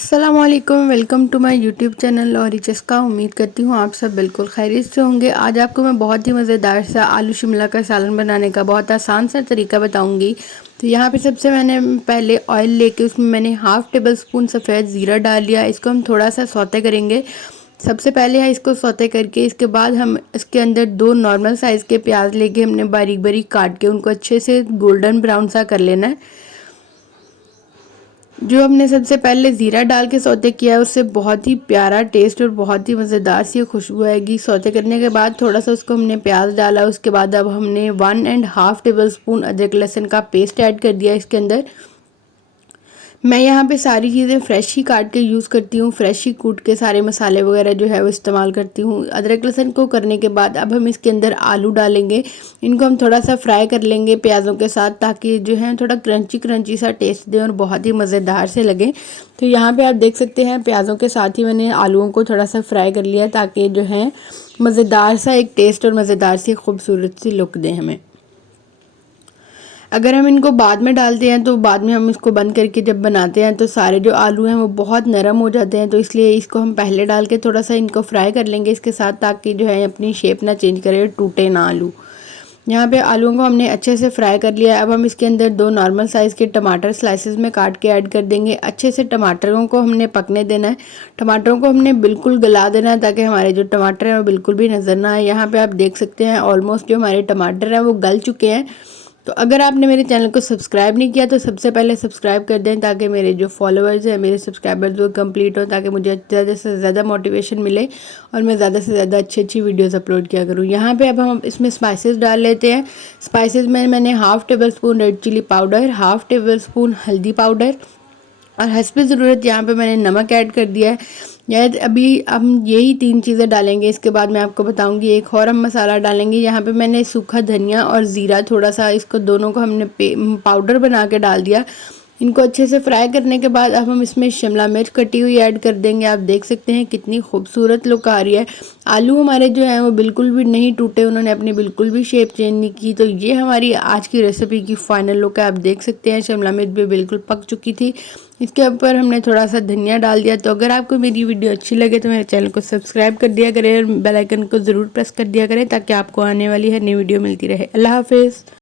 अस्सलामुअलैकुम, welcome to my YouTube channel और का। उम्मीद करती हूँ आप सब बिल्कुल खैरियत से होंगे। आज आपको मैं बहुत ही मज़ेदार सा आलू शिमला का सालन बनाने का बहुत आसान सा तरीका बताऊंगी। तो यहाँ पे सबसे मैंने पहले ऑयल लेके उसमें मैंने हाफ़ टेबल स्पून सफ़ेद ज़ीरा डाल लिया। इसको हम थोड़ा सा सौते करेंगे। सबसे पहले है इसको सौते करके इसके बाद हम इसके अंदर 2 नॉर्मल साइज़ के प्याज लेके हमने बारीक बारीक काट के उनको अच्छे से गोल्डन ब्राउन सा कर लेना है। जो हमने सबसे पहले ज़ीरा डाल के सौते किया है उससे बहुत ही प्यारा टेस्ट और बहुत ही मज़ेदार सी खुशबू आएगी। सौते करने के बाद थोड़ा सा उसको हमने प्याज डाला। उसके बाद अब हमने 1.5 टेबल स्पून अदरक लहसुन का पेस्ट ऐड कर दिया इसके अंदर। मैं यहाँ पे सारी चीज़ें फ्रेश ही काट के यूज़ करती हूँ, फ्रेश ही कूट के सारे मसाले वगैरह जो है वो इस्तेमाल करती हूँ। अदरक लहसुन को करने के बाद अब हम इसके अंदर आलू डालेंगे। इनको हम थोड़ा सा फ्राई कर लेंगे प्याज़ों के साथ, ताकि जो है थोड़ा क्रंची क्रंची सा टेस्ट दें और बहुत ही मज़ेदार से लगे। तो यहाँ पर आप देख सकते हैं प्याज़ों के साथ ही मैंने आलूओं को थोड़ा सा फ्राई कर लिया, ताकि जो है मज़ेदार सा एक टेस्ट और मज़ेदार सी खूबसूरत सी लुक दें हमें। अगर हम इनको बाद में डालते हैं तो बाद में हम इसको बंद करके जब बनाते हैं तो सारे जो आलू हैं वो बहुत नरम हो जाते हैं। तो इसलिए इसको हम पहले डाल के थोड़ा सा इनको फ्राई कर लेंगे इसके साथ, ताकि जो है अपनी शेप ना चेंज करे, टूटे ना आलू। यहाँ पे आलूओं को हमने अच्छे से फ्राई कर लिया है। अब हम इसके अंदर 2 नॉर्मल साइज़ के टमाटर स्लाइसेस में काट के ऐड कर देंगे। अच्छे से टमाटरों को हमने पकने देना है। टमाटरों को हमने बिल्कुल गला देना है, ताकि हमारे जो टमाटर हैं वो बिल्कुल भी नज़र ना आए। यहाँ पे आप देख सकते हैं ऑलमोस्ट जो हमारे टमाटर हैं वो गल चुके हैं। तो अगर आपने मेरे चैनल को सब्सक्राइब नहीं किया तो सबसे पहले सब्सक्राइब कर दें, ताकि मेरे जो फॉलोअर्स हैं, मेरे सब्सक्राइबर्स वो कंप्लीट हो, ताकि मुझे ज़्यादा से ज़्यादा मोटिवेशन मिले और मैं ज़्यादा से ज़्यादा अच्छी अच्छी वीडियोस अपलोड किया करूँ। यहाँ पे अब हम इसमें स्पाइसेस डाल लेते हैं। स्पाइसेस में मैंने half tablespoon red chilli powder, half tablespoon हल्दी पाउडर और हस्बे ज़रूरत यहाँ पे मैंने नमक ऐड कर दिया है। यार अभी हम यही 3 चीज़ें डालेंगे। इसके बाद मैं आपको बताऊंगी एक और हम मसाला डालेंगे। यहाँ पे मैंने सूखा धनिया और ज़ीरा थोड़ा सा, इसको दोनों को हमने पाउडर बना के डाल दिया। इनको अच्छे से फ्राई करने के बाद अब हम इसमें शिमला मिर्च कटी हुई ऐड कर देंगे। आप देख सकते हैं कितनी खूबसूरत लुक आ रही है। आलू हमारे जो हैं वो बिल्कुल भी नहीं टूटे, उन्होंने अपनी बिल्कुल भी शेप चेंज नहीं की। तो ये हमारी आज की रेसिपी की फाइनल लुक है। आप देख सकते हैं शिमला मिर्च भी बिल्कुल पक चुकी थी। इसके ऊपर हमने थोड़ा सा धनिया डाल दिया। तो अगर आपको मेरी वीडियो अच्छी लगे तो मेरे चैनल को सब्सक्राइब कर दिया करें और बेल आइकन को ज़रूर प्रेस कर दिया करें, ताकि आपको आने वाली हर नई वीडियो मिलती रहे। अल्लाह हाफिज़।